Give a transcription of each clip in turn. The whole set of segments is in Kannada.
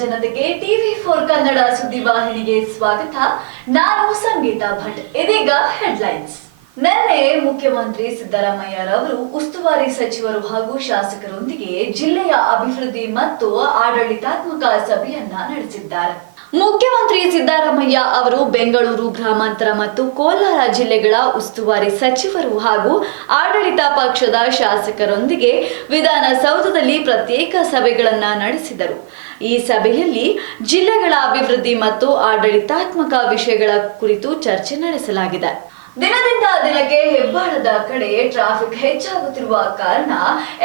ಜನತೆಗೆ ಟಿವಿ4 ಕನ್ನಡ ಸುದ್ದಿವಾಹಿನಿಗೆ ಸ್ವಾಗತ. ನಾನು ಸಂಗೀತಾ ಭಟ್. ಇದೀಗ ಹೆಡ್ಲೈನ್ಸ್. ನಿನ್ನೆ ಮುಖ್ಯಮಂತ್ರಿ ಸಿದ್ದರಾಮಯ್ಯರವರು ಉಸ್ತುವಾರಿ ಸಚಿವರು ಹಾಗೂ ಶಾಸಕರೊಂದಿಗೆ ಜಿಲ್ಲೆಯ ಅಭಿವೃದ್ಧಿ ಮತ್ತು ಆಡಳಿತಾತ್ಮಕ ಸಭೆಯನ್ನ ನಡೆಸಿದ್ದಾರೆ. ಮುಖ್ಯಮಂತ್ರಿ ಸಿದ್ದರಾಮಯ್ಯ ಅವರು ಬೆಂಗಳೂರು ಗ್ರಾಮಾಂತರ ಮತ್ತು ಕೋಲಾರ ಜಿಲ್ಲೆಗಳ ಉಸ್ತುವಾರಿ ಸಚಿವರು ಹಾಗೂ ಆಡಳಿತ ಪಕ್ಷದ ಶಾಸಕರೊಂದಿಗೆ ವಿಧಾನಸೌಧದಲ್ಲಿ ಪ್ರತ್ಯೇಕ ಸಭೆಗಳನ್ನ ನಡೆಸಿದರು. ಈ ಸಭೆಯಲ್ಲಿ ಜಿಲ್ಲೆಗಳ ಅಭಿವೃದ್ಧಿ ಮತ್ತು ಆಡಳಿತಾತ್ಮಕ ವಿಷಯಗಳ ಕುರಿತು ಚರ್ಚೆ ನಡೆಸಲಾಗಿದೆ. ದಿನದಿಂದ ದಿನಕ್ಕೆ ಹೆಬ್ಬಾಳದ ಕಡೆ ಟ್ರಾಫಿಕ್ ಹೆಚ್ಚಾಗುತ್ತಿರುವ ಕಾರಣ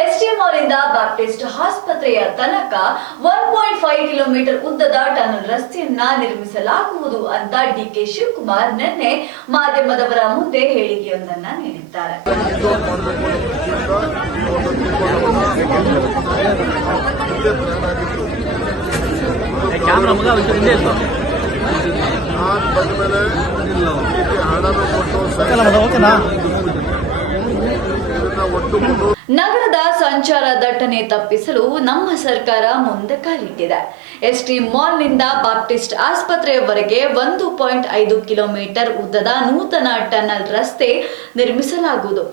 ಎಸ್ಟಿ ಮಾಲ್ನಿಂದ ಬ್ಯಾಪ್ಟಿಸ್ಟ್ ಆಸ್ಪತ್ರೆಯ ತನಕ 1.5 ಕಿಲೋಮೀಟರ್ ಉದ್ದದ ಟನಲ್ ರಸ್ತೆಯನ್ನ ನಿರ್ಮಿಸಲಾಗುವುದು ಅಂತ ಡಿಕೆ ಶಿವಕುಮಾರ್ ನಿನ್ನೆ ಮಾಧ್ಯಮದವರ ಮುಂದೆ ಹೇಳಿಕೆಯೊಂದನ್ನ ನೀಡಿದ್ದಾರೆ. ನಗರದ ಸಂಚಾರ ದಟ್ಟಣೆ ತಪ್ಪಿಸಲು ನಮ್ಮ ಸರ್ಕಾರ ಮುಂದೆ ಕಾಲಿಟ್ಟಿದೆ. ಎಸ್ಟಿ ಮಾಲ್ನಿಂದ ಬಾಪ್ಟಿಸ್ಟ್ ಆಸ್ಪತ್ರೆಯವರೆಗೆ 1.5 ಕಿಲೋಮೀಟರ್ ಉದ್ದದ ನೂತನ ಟನಲ್ ರಸ್ತೆ ನಿರ್ಮಿಸಲಾಗುವುದು.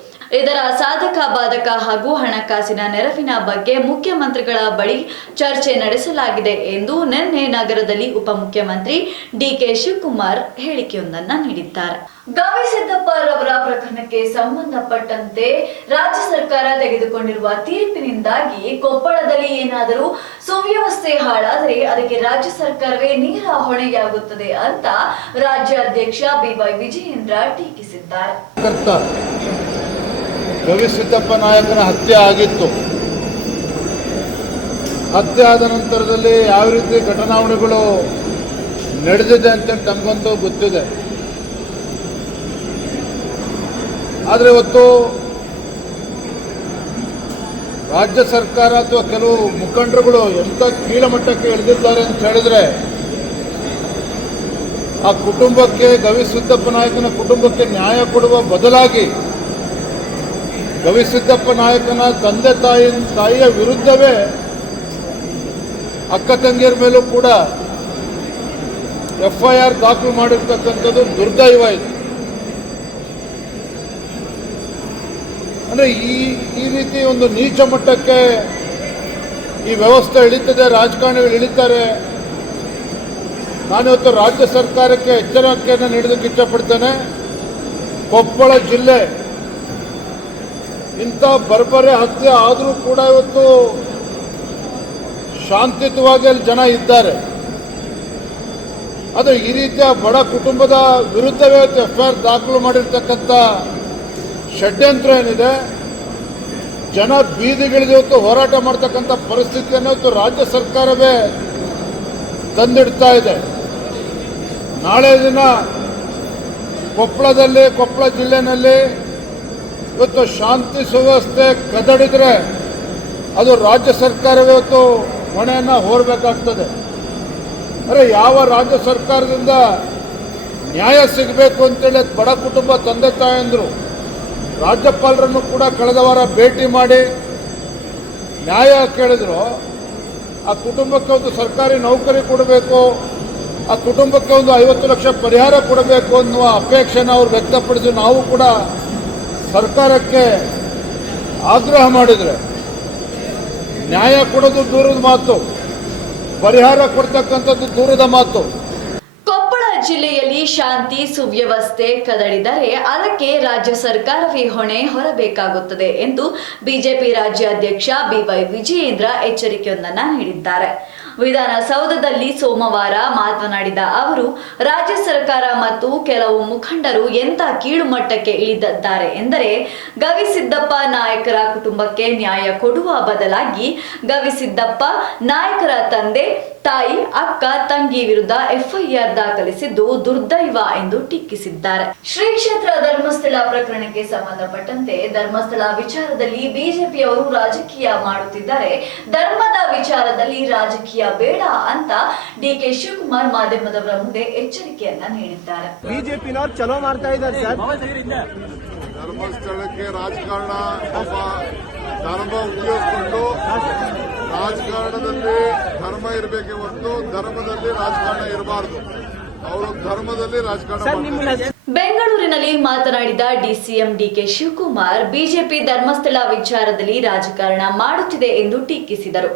ಇದರ ಸಾಧಕ ಬಾಧಕ ಹಾಗೂ ಹಣಕಾಸಿನ ನೆರವಿನ ಬಗ್ಗೆ ಮುಖ್ಯಮಂತ್ರಿಗಳ ಬಳಿ ಚರ್ಚೆ ನಡೆಸಲಾಗಿದೆ ಎಂದು ನಿನ್ನೆ ನಗರದಲ್ಲಿ ಉಪಮುಖ್ಯಮಂತ್ರಿ ಡಿಕೆ ಶಿವಕುಮಾರ್ ಹೇಳಿಕೆಯೊಂದನ್ನು ನೀಡಿದ್ದಾರೆ. ಗವಿಸಿದ್ದಪ್ಪರವರ ಪ್ರಕರಣಕ್ಕೆ ಸಂಬಂಧಪಟ್ಟಂತೆ ರಾಜ್ಯ ಸರ್ಕಾರ ತೆಗೆದುಕೊಂಡಿರುವ ತೀರ್ಪಿನಿಂದಾಗಿ ಕೊಪ್ಪಳದಲ್ಲಿ ಏನಾದರೂ ಸುವ್ಯವಸ್ಥೆ ಹಾಳಾದರೆ ಅದಕ್ಕೆ ರಾಜ್ಯ ಸರ್ಕಾರವೇ ನೇರ ಹೊಣೆಯಾಗುತ್ತದೆ ಅಂತ ರಾಜ್ಯಾಧ್ಯಕ್ಷ ಬಿವೈ ವಿಜಯೇಂದ್ರ ಟೀಕಿಸಿದ್ದಾರೆ. ಗವಿಸಿದ್ದಪ್ಪ ನಾಯಕನ ಹತ್ಯೆ ಆಗಿತ್ತು. ಹತ್ಯೆ ಆದ ನಂತರದಲ್ಲಿ ಯಾವ ರೀತಿ ಘಟನಾವಣೆಗಳು ನಡೆದಿದೆ ಅಂತ ತಮಗಂತೂ ಗೊತ್ತಿದೆ. ಆದರೆ ಇವತ್ತು ರಾಜ್ಯ ಸರ್ಕಾರ ಅಥವಾ ಕೆಲವು ಮುಖಂಡರುಗಳು ಎಂಥ ಕೀಳಮಟ್ಟಕ್ಕೆ ಇಳಿದಿದ್ದಾರೆ ಅಂತ ಹೇಳಿದ್ರೆ, ಆ ಕುಟುಂಬಕ್ಕೆ, ಗವಿಸಿದ್ದಪ್ಪ ನಾಯಕನ ಕುಟುಂಬಕ್ಕೆ ನ್ಯಾಯ ಕೊಡುವ ಬದಲಾಗಿ ಗವಿಸಿದ್ದಪ್ಪ ನಾಯಕನ ತಂದೆ ತಾಯಿಯ ವಿರುದ್ಧವೇ ಅಕ್ಕ ತಂಗಿಯರ ಮೇಲೂ ಕೂಡ FIR ದಾಖಲು ಮಾಡಿರ್ತಕ್ಕಂಥದ್ದು ದುರ್ದೈವ ಇದು. ಅಂದರೆ ಈ ರೀತಿ ಒಂದು ನೀಚ ಮಟ್ಟಕ್ಕೆ ಈ ವ್ಯವಸ್ಥೆ ಇಳಿತದೆ, ರಾಜಕಾರಣಿಗಳು ಇಳಿತಾರೆ. ನಾನಿವತ್ತು ರಾಜ್ಯ ಸರ್ಕಾರಕ್ಕೆ ಎಚ್ಚರಿಕೆಯನ್ನು ನೀಡೋದಕ್ಕೆ ಇಷ್ಟಪಡ್ತೇನೆ. ಕೊಪ್ಪಳ ಜಿಲ್ಲೆ ಇಂಥ ಬರ್ಬರೆ ಹತ್ಯೆ ಆದರೂ ಕೂಡ ಇವತ್ತು ಶಾಂತಿಯುತವಾಗಿ ಅಲ್ಲಿ ಜನ ಇದ್ದಾರೆ. ಆದರೆ ಈ ರೀತಿಯ ಬಡ ಕುಟುಂಬದ ವಿರುದ್ಧವೇ FIR ದಾಖಲು ಮಾಡಿರ್ತಕ್ಕಂಥ ಷಡ್ಯಂತ್ರ ಏನಿದೆ, ಜನ ಬೀದಿಗಿಳಿದು ಇವತ್ತು ಹೋರಾಟ ಮಾಡ್ತಕ್ಕಂಥ ಪರಿಸ್ಥಿತಿಯನ್ನು ಇವತ್ತು ರಾಜ್ಯ ಸರ್ಕಾರವೇ ತಂದಿಡ್ತಾ ಇದೆ. ನಾಳೆ ದಿನ ಕೊಪ್ಪಳ ಜಿಲ್ಲೆಯಲ್ಲಿ ಇವತ್ತು ಶಾಂತಿ ಸುವ್ಯವಸ್ಥೆ ಕದಡಿದ್ರೆ ಅದು ರಾಜ್ಯ ಸರ್ಕಾರವೇ ಇವತ್ತು ಹೊಣೆಯನ್ನು ಹೊರಬೇಕಾಗ್ತದೆ. ಅಂದರೆ ಯಾವ ರಾಜ್ಯ ಸರ್ಕಾರದಿಂದ ನ್ಯಾಯ ಸಿಗಬೇಕು ಅಂತೇಳಿ ಬಡ ಕುಟುಂಬ ತಂದೆ ತಾಯಂದರು ರಾಜ್ಯಪಾಲರನ್ನು ಕೂಡ ಕಳೆದ ವಾರ ಭೇಟಿ ಮಾಡಿ ನ್ಯಾಯ ಕೇಳಿದ್ರು. ಆ ಕುಟುಂಬಕ್ಕೆ ಒಂದು ಸರ್ಕಾರಿ ನೌಕರಿ ಕೊಡಬೇಕು, ಆ ಕುಟುಂಬಕ್ಕೆ ಒಂದು 50 ಲಕ್ಷ ಪರಿಹಾರ ಕೊಡಬೇಕು ಅನ್ನುವ ಅಪೇಕ್ಷೆನ ಅವರು ವ್ಯಕ್ತಪಡಿಸಿ ನಾವು ಕೂಡ ಸರ್ಕಾರಕ್ಕೆ ಆಗ್ರಹ ಮಾಡಿದರೆ, ನ್ಯಾಯ ಕೊಡೋದು ದೂರದ ಮಾತು, ಪರಿಹಾರ ಕೊಡ್ತಕ್ಕಂಥದ್ದು ದೂರದ ಮಾತು. ಕೊಪ್ಪಳ ಜಿಲ್ಲೆಯಲ್ಲಿ ಶಾಂತಿ ಸುವ್ಯವಸ್ಥೆ ಕದಡಿದರೆ ಅದಕ್ಕೆ ರಾಜ್ಯ ಸರ್ಕಾರವೇ ಹೊಣೆ ಹೊರಬೇಕಾಗುತ್ತದೆ ಎಂದು ಬಿಜೆಪಿ ರಾಜ್ಯಾಧ್ಯಕ್ಷ ಬಿವೈ ವಿಜಯೇಂದ್ರ ಎಚ್ಚರಿಕೆಯೊಂದನ್ನು ನೀಡಿದ್ದಾರೆ. ವಿಧಾನಸೌಧದಲ್ಲಿ ಸೋಮವಾರ ಮಾತನಾಡಿದ ಅವರು, ರಾಜ್ಯ ಸರ್ಕಾರ ಮತ್ತು ಕೆಲವು ಮುಖಂಡರು ಎಂಥ ಕೀಳು ಮಟ್ಟಕ್ಕೆ ಇಳಿದಿದ್ದಾರೆ ಎಂದರೆ, ಗವಿಸಿದ್ದಪ್ಪ ನಾಯಕರ ಕುಟುಂಬಕ್ಕೆ ನ್ಯಾಯ ಕೊಡುವ ಬದಲಾಗಿ ಗವಿಸಿದ್ದಪ್ಪ ನಾಯಕರ ತಂದೆ ತಾಯಿ ಅಕ್ಕ ತಂಗಿ ವಿರುದ್ಧ FIR ದಾಖಲಿಸಿದ್ದು ದುರ್ದೈವ ಎಂದು ಟೀಕಿಸಿದ್ದಾರೆ. ಶ್ರೀ ಕ್ಷೇತ್ರ ಧರ್ಮಸ್ಥಳ ಪ್ರಕರಣಕ್ಕೆ ಸಂಬಂಧಪಟ್ಟಂತೆ ಧರ್ಮಸ್ಥಳ ವಿಚಾರದಲ್ಲಿ ಬಿಜೆಪಿಯವರು ರಾಜಕೀಯ ಮಾಡುತ್ತಿದ್ದಾರೆ, ಧರ್ಮದ ವಿಚಾರದಲ್ಲಿ ರಾಜಕೀಯ ಬೇಡ ಅಂತ ಡಿಕೆ ಶಿವಕುಮಾರ್ ಮಾಧ್ಯಮದವರ ಮುಂದೆ ಎಚ್ಚರಿಕೆಯನ್ನ ನೀಡಿದ್ದಾರೆ. ಬಿಜೆಪಿನವರು ಚಲೋ ಮಾಡ್ತಾ ಇದ್ದಾರೆ ಸರ್. ಧರ್ಮಸ್ಥಳಕ್ಕೆ ರಾಜಕಾರಣ ಧರ್ಮ ಉಪಯೋಗಿಸಿಕೊಂಡು ರಾಜಕಾರಣದಲ್ಲಿ ಧರ್ಮ ಇರಬೇಕೆ ಹೊರತು ಧರ್ಮದಲ್ಲಿ ರಾಜಕಾರಣ ಇರಬಾರದು. ಅವರು ಧರ್ಮದಲ್ಲಿ ರಾಜಕಾರಣ ಮಾಡ್ತಾರೆ. ಬೆಂಗಳೂರಿನಲ್ಲಿ ಮಾತನಾಡಿದ DCM DK Shivakumar BJP Dharmasthala ವಿಚಾರದಲ್ಲಿ ರಾಜಕಾರಣ ಮಾಡುತ್ತಿದೆ ಎಂದು ಟೀಕಿಸಿದರು.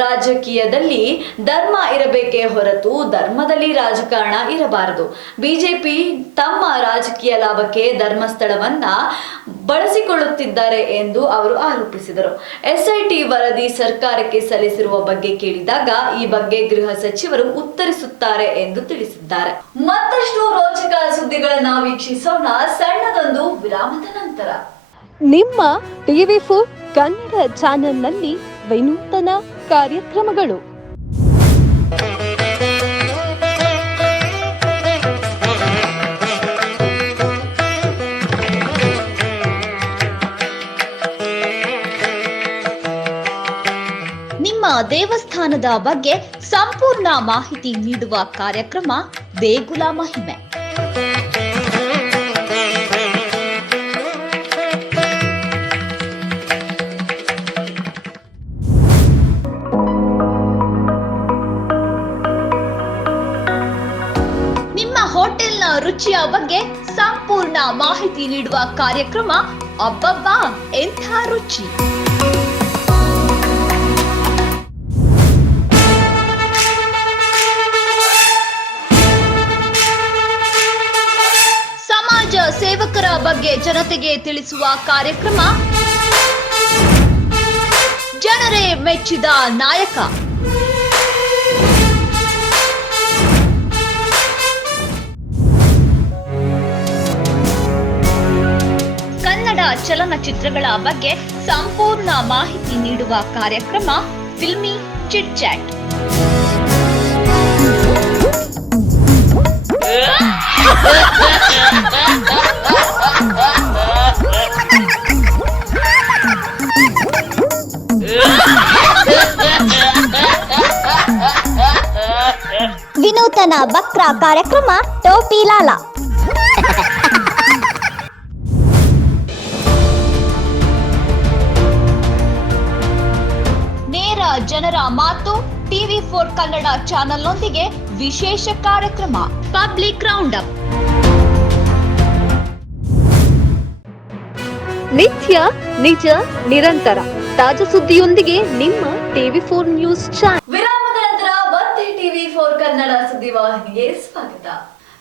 ರಾಜಕೀಯದಲ್ಲಿ ಧರ್ಮ ಇರಬೇಕೇ ಹೊರತು ಧರ್ಮದಲ್ಲಿ ರಾಜಕಾರಣ ಇರಬಾರದು. ಬಿಜೆಪಿ ತಮ್ಮ ರಾಜಕೀಯ ಲಾಭಕ್ಕೆ ಧರ್ಮಸ್ಥಳವನ್ನ ಬಳಸಿಕೊಳ್ಳುತ್ತಿದ್ದಾರೆ ಎಂದು ಅವರು ಆರೋಪಿಸಿದರು. ಎಸ್ಐಟಿ ವರದಿ ಸರ್ಕಾರಕ್ಕೆ ಸಲ್ಲಿಸಿರುವ ಬಗ್ಗೆ ಕೇಳಿದಾಗ ಈ ಬಗ್ಗೆ ಗೃಹ ಸಚಿವರು ಉತ್ತರಿಸುತ್ತಾರೆ ಎಂದು ತಿಳಿಸಿದ್ದಾರೆ. ಮತ್ತಷ್ಟು ರೋಚಕ ಸುದ್ದಿಗಳನ್ನ ವೀಕ್ಷಿಸೋಣ ಸಣ್ಣದೊಂದು ವಿರಾಮದ ನಂತರ. ನಿಮ್ಮ ಟಿವಿ4 ಕನ್ನಡ ಚಾನೆಲ್ನಲ್ಲಿ ವಿನೂತನ ಕಾರ್ಯಕ್ರಮಗಳು. ನಿಮ್ಮ ದೇವಸ್ಥಾನದ ಬಗ್ಗೆ ಸಂಪೂರ್ಣ ಮಾಹಿತಿ ನೀಡುವ ಕಾರ್ಯಕ್ರಮ ದೇಗುಲ ಮಹಿಮೆ. ಹೋಟೆಲ್ನ ರುಚಿಯ ಬಗ್ಗೆ ಸಂಪೂರ್ಣ ಮಾಹಿತಿ ನೀಡುವ ಕಾರ್ಯಕ್ರಮ ಅಬ್ಬಬ್ಬಾ ಎಂಥ ರುಚಿ. ಸಮಾಜ ಸೇವಕರ ಬಗ್ಗೆ ಜನತೆಗೆ ತಿಳಿಸುವ ಕಾರ್ಯಕ್ರಮ ಜನರೇ ಮೆಚ್ಚಿದ ನಾಯಕ. ಚಲನಚಿತ್ರಗಳ ಬಗ್ಗೆ ಸಂಪೂರ್ಣ ಮಾಹಿತಿ ನೀಡುವ ಕಾರ್ಯಕ್ರಮ ಫಿಲ್ಮಿ ಚಿಟ್ ಚಾಟ್. ವಿನೂತನ ಬಕ್ರಾ ಕಾರ್ಯಕ್ರಮ ಟೋಪಿ ಲಾಲಾ. ಜನರ ಮಾತು ಟಿವಿ4 ಕನ್ನಡ ಚಾನೆಲ್ನೊಂದಿಗೆ ವಿಶೇಷ ಕಾರ್ಯಕ್ರಮ ಪಬ್ಲಿಕ್ ರೌಂಡ್ ಅಪ್. ನಿತ್ಯ ನಿಜ ನಿರಂತರ ತಾಜಾ ಸುದ್ದಿಯೊಂದಿಗೆ ನಿಮ್ಮ ಟಿವಿ4 ನ್ಯೂಸ್ ಚಾನೆಲ್. ವಿರಾಮದ ನಂತರ ಮತ್ತೆ ಟಿವಿ4 ಕನ್ನಡ ಸುದ್ದಿವಾಹಿನಿಗೆ ಸ್ವಾಗತ.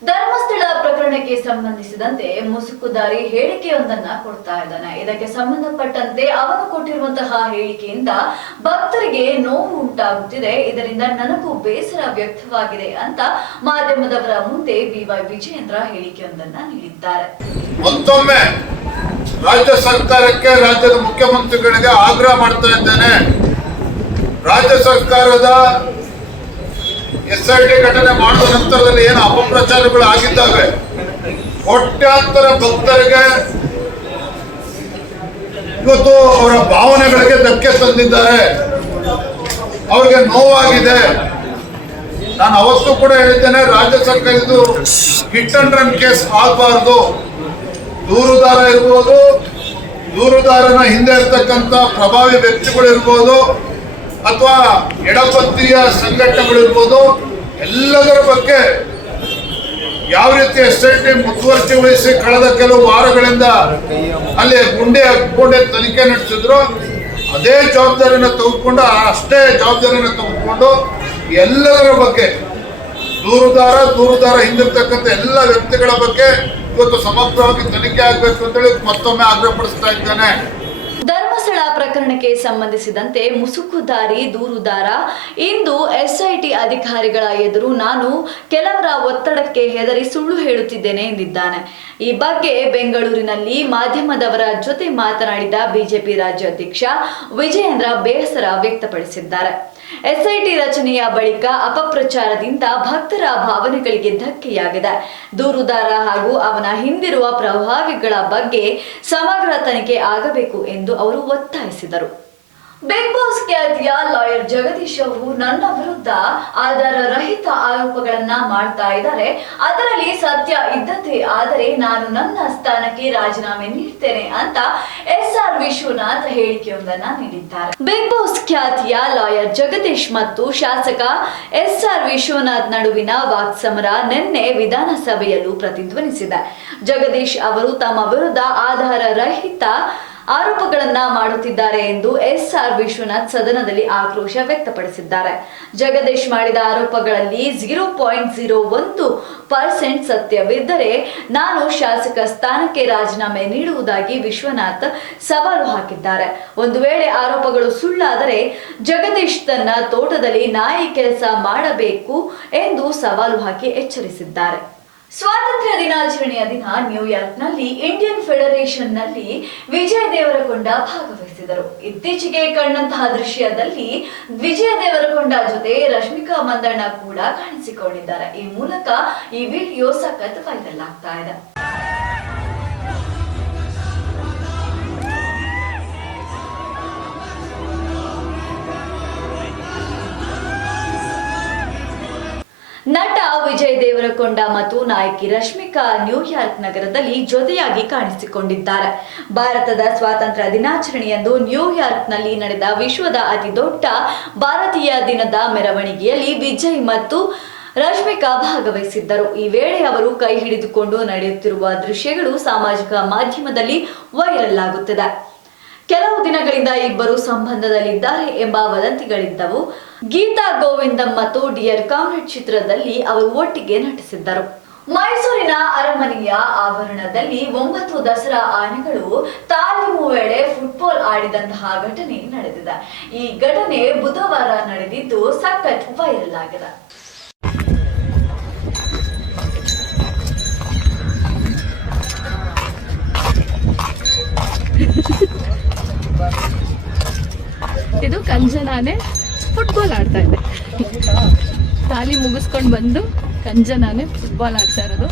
ಧರ್ಮಸ್ಥಳ ಪ್ರಕರಣಕ್ಕೆ ಸಂಬಂಧಿಸಿದಂತೆ ಮುಸುಕುದಾರಿ ಹೇಳಿಕೆಯೊಂದನ್ನ ಕೊಡ್ತಾ ಇದ್ದಾನೆ. ಇದಕ್ಕೆ ಸಂಬಂಧಪಟ್ಟಂತೆ ಅವನು ಕೊಟ್ಟಿರುವಂತಹ ಹೇಳಿಕೆಯಿಂದ ಭಕ್ತರಿಗೆ ನೋವು ಉಂಟಾಗುತ್ತಿದೆ. ಇದರಿಂದ ನನಗೂ ಬೇಸರ ವ್ಯಕ್ತವಾಗಿದೆ ಅಂತ ಮಾಧ್ಯಮದವರ ಮುಂದೆ ಬಿವೈ ವಿಜಯೇಂದ್ರ ಹೇಳಿಕೆಯೊಂದನ್ನ ನೀಡಿದ್ದಾರೆ. ಮತ್ತೊಮ್ಮೆ ರಾಜ್ಯ ಸರ್ಕಾರಕ್ಕೆ, ರಾಜ್ಯದ ಮುಖ್ಯಮಂತ್ರಿಗಳಿಗೆ ಆಗ್ರಹ ಮಾಡ್ತಾ ಇದ್ದೇನೆ. ರಾಜ್ಯ ಸರ್ಕಾರದ ಎಸ್ಐಟಿ ಘಟನೆ ಮಾಡಿದ ನಂತರದಲ್ಲಿ ಏನು ಅಪಪ್ರಚಾರಗಳು ಆಗಿದ್ದಾವೆ, ಕೋಟ್ಯಾಂತರ ಭಕ್ತರಿಗೆ ಇವತ್ತು ಅವರ ಭಾವನೆಗಳಿಗೆ ಧಕ್ಕೆ ತಂದಿದ್ದಾರೆ, ಅವರಿಗೆ ನೋವಾಗಿದೆ. ನಾನು ಅವತ್ತು ಕೂಡ ಹೇಳಿದ್ದೇನೆ, ರಾಜ್ಯ ಸರ್ಕಾರ ಇದು ಹಿಟ್ ಅಂಡ್ ರನ್ ಕೇಸ್ ಆಗಬಾರ್ದು. ದೂರುದಾರ ಇರ್ಬೋದು, ದೂರುದಾರನ ಹಿಂದೆ ಇರ್ತಕ್ಕಂಥ ಪ್ರಭಾವಿ ವ್ಯಕ್ತಿಗಳು ಇರ್ಬೋದು, ಅಥವಾ ಎಡಪಂಥೀಯ ಸಂಘಟನೆಗಳಿರ್ಬೋದು, ಎಲ್ಲದರ ಬಗ್ಗೆ ಯಾವ ರೀತಿ ಎಸ್ಐಟಿ ಮುತುವರ್ಜಿ ವಹಿಸಿ ಕಳೆದ ಕೆಲವು ವಾರಗಳಿಂದ ಅಲ್ಲಿ ಗುಂಡೆ ಹಾಕಿಕೊಂಡೆ ತನಿಖೆ ನಡೆಸಿದ್ರು, ಅದೇ ಜವಾಬ್ದಾರಿನ ತೆಗೆದುಕೊಂಡು, ಅಷ್ಟೇ ಜವಾಬ್ದಾರಿನ ತೆಗೆದುಕೊಂಡು ಎಲ್ಲದರ ಬಗ್ಗೆ ದೂರುದಾರ ಹಿಂದಿರ್ತಕ್ಕಂಥ ಎಲ್ಲ ವ್ಯಕ್ತಿಗಳ ಬಗ್ಗೆ ಇವತ್ತು ಸಮಗ್ರವಾಗಿ ತನಿಖೆ ಆಗಬೇಕು ಅಂತೇಳಿ ಮತ್ತೊಮ್ಮೆ ಆಗ್ರಹಪಡಿಸ್ತಾ ಇದ್ದೇನೆ. ಧರ್ಮಸ್ಥಳ ಪ್ರಕರಣಕ್ಕೆ ಸಂಬಂಧಿಸಿದಂತೆ ಮುಸುಕುದಾರಿ ದೂರುದಾರ ಇಂದು ಎಸ್ಐಟಿ ಅಧಿಕಾರಿಗಳ ಎದುರು ನಾನು ಕೆಲವರ ಒತ್ತಡಕ್ಕೆ ಹೆದರಿ ಸುಳ್ಳು ಹೇಳುತ್ತಿದ್ದೇನೆ ಎಂದಿದ್ದಾನೆ. ಈ ಬಗ್ಗೆ ಬೆಂಗಳೂರಿನಲ್ಲಿ ಮಾಧ್ಯಮದವರ ಜೊತೆ ಮಾತನಾಡಿದ ಬಿಜೆಪಿ ರಾಜ್ಯಾಧ್ಯಕ್ಷ ವಿಜಯೇಂದ್ರ ಬೇಸರ ವ್ಯಕ್ತಪಡಿಸಿದ್ದಾರೆ. ಎಸ್ಐಟಿ ರಚನೆಯ ಬಳಿಕ ಅಪಪ್ರಚಾರದಿಂದ ಭಕ್ತರ ಭಾವನೆಗಳಿಗೆ ಧಕ್ಕೆಯಾಗಿದೆ. ದೂರುದಾರ ಹಾಗೂ ಅವನ ಹಿಂದಿರುವ ಪ್ರಭಾವಿಗಳ ಬಗ್ಗೆ ಸಮಗ್ರ ತನಿಖೆ ಆಗಬೇಕು ಎಂದು ಅವರು ಒತ್ತಾಯಿಸಿದರು. ಬಿಗ್ ಬಾಸ್ ಖ್ಯಾತಿಯ ಲಾಯರ್ ಜಗದೀಶ್ ಅವರು ನನ್ನ ವಿರುದ್ಧ ಆಧಾರ ರಹಿತ ಆರೋಪಗಳನ್ನ ಮಾಡ್ತಾ ಇದ್ದಾರೆ. ಅದರಲ್ಲಿ ಸತ್ಯ ಇದ್ದದ್ದೇ ಆದರೆ ನಾನು ನನ್ನ ಸ್ಥಾನಕ್ಕೆ ರಾಜೀನಾಮೆ ನೀಡ್ತೇನೆ ಅಂತ SR ವಿಶ್ವನಾಥ್ ಹೇಳಿಕೆಯೊಂದನ್ನ ನೀಡಿದ್ದಾರೆ. ಬಿಗ್ ಬಾಸ್ ಖ್ಯಾತಿಯ ಲಾಯರ್ ಜಗದೀಶ್ ಮತ್ತು ಶಾಸಕ SR ವಿಶ್ವನಾಥ್ ನಡುವಿನ ವಾಕ್ಸಮರ ನಿನ್ನೆ ವಿಧಾನಸಭೆಯಲ್ಲೂ ಪ್ರತಿಧ್ವನಿಸಿದೆ. ಜಗದೀಶ್ ಅವರು ತಮ್ಮ ವಿರುದ್ಧ ಆಧಾರ ರಹಿತ ಆರೋಪಗಳನ್ನ ಮಾಡುತ್ತಿದ್ದಾರೆ ಎಂದು SR ವಿಶ್ವನಾಥ್ ಸದನದಲ್ಲಿ ಆಕ್ರೋಶ ವ್ಯಕ್ತಪಡಿಸಿದ್ದಾರೆ. ಜಗದೀಶ್ ಮಾಡಿದ ಆರೋಪಗಳಲ್ಲಿ 0.01% ಸತ್ಯವಿದ್ದರೆ ನಾನು ಶಾಸಕ ಸ್ಥಾನಕ್ಕೆ ರಾಜೀನಾಮೆ ನೀಡುವುದಾಗಿ ವಿಶ್ವನಾಥ್ ಸವಾಲು ಹಾಕಿದ್ದಾರೆ. ಒಂದು ವೇಳೆ ಆರೋಪಗಳು ಸುಳ್ಳಾದರೆ ಜಗದೀಶ್ ತನ್ನ ತೋಟದಲ್ಲಿ ನಾಯಿ ಕೆಲಸ ಮಾಡಬೇಕು ಎಂದು ಸವಾಲು ಹಾಕಿ ಎಚ್ಚರಿಸಿದ್ದಾರೆ. ಸ್ವಾತಂತ್ರ್ಯ ದಿನಾಚರಣೆಯ ದಿನ ನ್ಯೂಯಾರ್ಕ್ನಲ್ಲಿ ಇಂಡಿಯನ್ ಫೆಡರೇಷನ್ ನಲ್ಲಿ ವಿಜಯ್ ದೇವರಕೊಂಡ ಭಾಗವಹಿಸಿದರು. ಇತ್ತೀಚೆಗೆ ಕಂಡಂತಹ ದೃಶ್ಯದಲ್ಲಿ ವಿಜಯ್ ದೇವರಕೊಂಡ ಜೊತೆ ರಶ್ಮಿಕಾ ಮಂದಣ್ಣ ಕೂಡ ಕಾಣಿಸಿಕೊಂಡಿದ್ದಾರೆ. ಈ ಮೂಲಕ ಈ ವಿಡಿಯೋ ಸಖತ್ ವೈರಲ್ ಆಗ್ತಾ ಇದೆ. ನಟ ವಿಜಯ್ ದೇವರಕೊಂಡ ಮತ್ತು ನಾಯಕಿ ರಶ್ಮಿಕಾ ನ್ಯೂಯಾರ್ಕ್ ನಗರದಲ್ಲಿ ಜೊತೆಯಾಗಿ ಕಾಣಿಸಿಕೊಂಡಿದ್ದಾರೆ. ಭಾರತದ ಸ್ವಾತಂತ್ರ್ಯ ದಿನಾಚರಣೆಯಂದು ನ್ಯೂಯಾರ್ಕ್ನಲ್ಲಿ ನಡೆದ ವಿಶ್ವದ ಅತಿ ದೊಡ್ಡ ಭಾರತೀಯ ದಿನದ ಮೆರವಣಿಗೆಯಲ್ಲಿ ವಿಜಯ್ ಮತ್ತು ರಶ್ಮಿಕಾ ಭಾಗವಹಿಸಿದ್ದರು. ಈ ವೇಳೆ ಅವರು ಕೈ ಹಿಡಿದುಕೊಂಡು ನಡೆಯುತ್ತಿರುವ ದೃಶ್ಯಗಳು ಸಾಮಾಜಿಕ ಮಾಧ್ಯಮದಲ್ಲಿ ವೈರಲ್ ಆಗುತ್ತಿದೆ. ಕೆಲವು ದಿನಗಳಿಂದ ಇಬ್ಬರು ಸಂಬಂಧದಲ್ಲಿದ್ದಾರೆ ಎಂಬ ವದಂತಿಗಳಿದ್ದವು. ಗೀತಾ ಗೋವಿಂದಂ ಮತ್ತು ಡಿಯರ್ ಕಾಮ್ರೇಡ್ ಚಿತ್ರದಲ್ಲಿ ಅವರು ಒಟ್ಟಿಗೆ ನಟಿಸಿದ್ದರು. ಮೈಸೂರಿನ ಅರಮನೆಯ ಆವರಣದಲ್ಲಿ 9 ದಸರಾ ಆನೆಗಳು ತಾಲೀಮು ವೇಳೆ ಫುಟ್ಬಾಲ್ ಆಡಿದಂತಹ ಘಟನೆ ನಡೆದಿದೆ. ಈ ಘಟನೆ ಬುಧವಾರ ನಡೆದಿದ್ದು ಸಖತ್ ವೈರಲ್ ಆಗಿದೆ. ಇದು ಕಂಜನಾನೆ ಫುಟ್ಬಾಲ್ ಆಡ್ತಾ ಇದೆ. ತಾಲಿ ಮುಗಿಸ್ಕೊಂಡು ಬಂದು ಕಂಜನಾನೆ ಫುಟ್ಬಾಲ್ ಆಡ್ತಾ ಇರೋದು.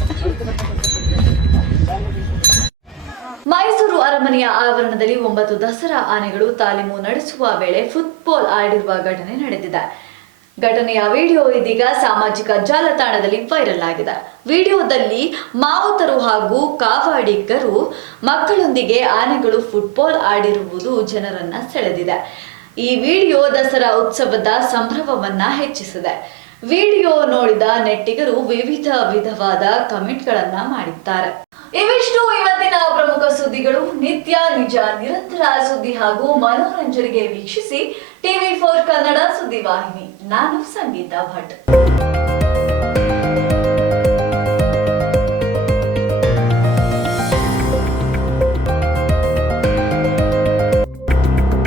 ಮೈಸೂರು ಅರಮನೆಯ ಆವರಣದಲ್ಲಿ 9 ದಸರಾ ಆನೆಗಳು ತಾಲೀಮು ನಡೆಸುವ ವೇಳೆ ಫುಟ್ಬಾಲ್ ಆಡಿರುವ ಘಟನೆ ನಡೆದಿದೆ. ಘಟನೆಯ ವಿಡಿಯೋ ಇದೀಗ ಸಾಮಾಜಿಕ ಜಾಲತಾಣದಲ್ಲಿ ವೈರಲ್ ಆಗಿದೆ. ವಿಡಿಯೋದಲ್ಲಿ ಮಾವುತರು ಹಾಗೂ ಕಾವಾಡಿಗರು ಮಕ್ಕಳೊಂದಿಗೆ ಆನೆಗಳು ಫುಟ್ಬಾಲ್ ಆಡಿರುವುದು ಜನರನ್ನ ಸೆಳೆದಿದೆ. ಈ ವಿಡಿಯೋ ದಸರಾ ಉತ್ಸವದ ಸಂಭ್ರಮವನ್ನ ಹೆಚ್ಚಿಸಿದೆ. ವಿಡಿಯೋ ನೋಡಿದ ನೆಟ್ಟಿಗರು ವಿಧವಾದ ಕಮೆಂಟ್ಗಳನ್ನ ಮಾಡಿದ್ದಾರೆ. ಇವಿಷ್ಟು ಇವತ್ತಿನ ಪ್ರಮುಖ ಸುದ್ದಿಗಳು. ನಿತ್ಯ ನಿಜ ನಿರಂತರ ಸುದ್ದಿ ಹಾಗೂ ಮನೋರಂಜನೆಗೆ ವೀಕ್ಷಿಸಿ TV4 ಕನ್ನಡ ಸುದ್ದಿವಾಹಿನಿ. ನಾನು ಸಂಗೀತಾ ಭಟ್.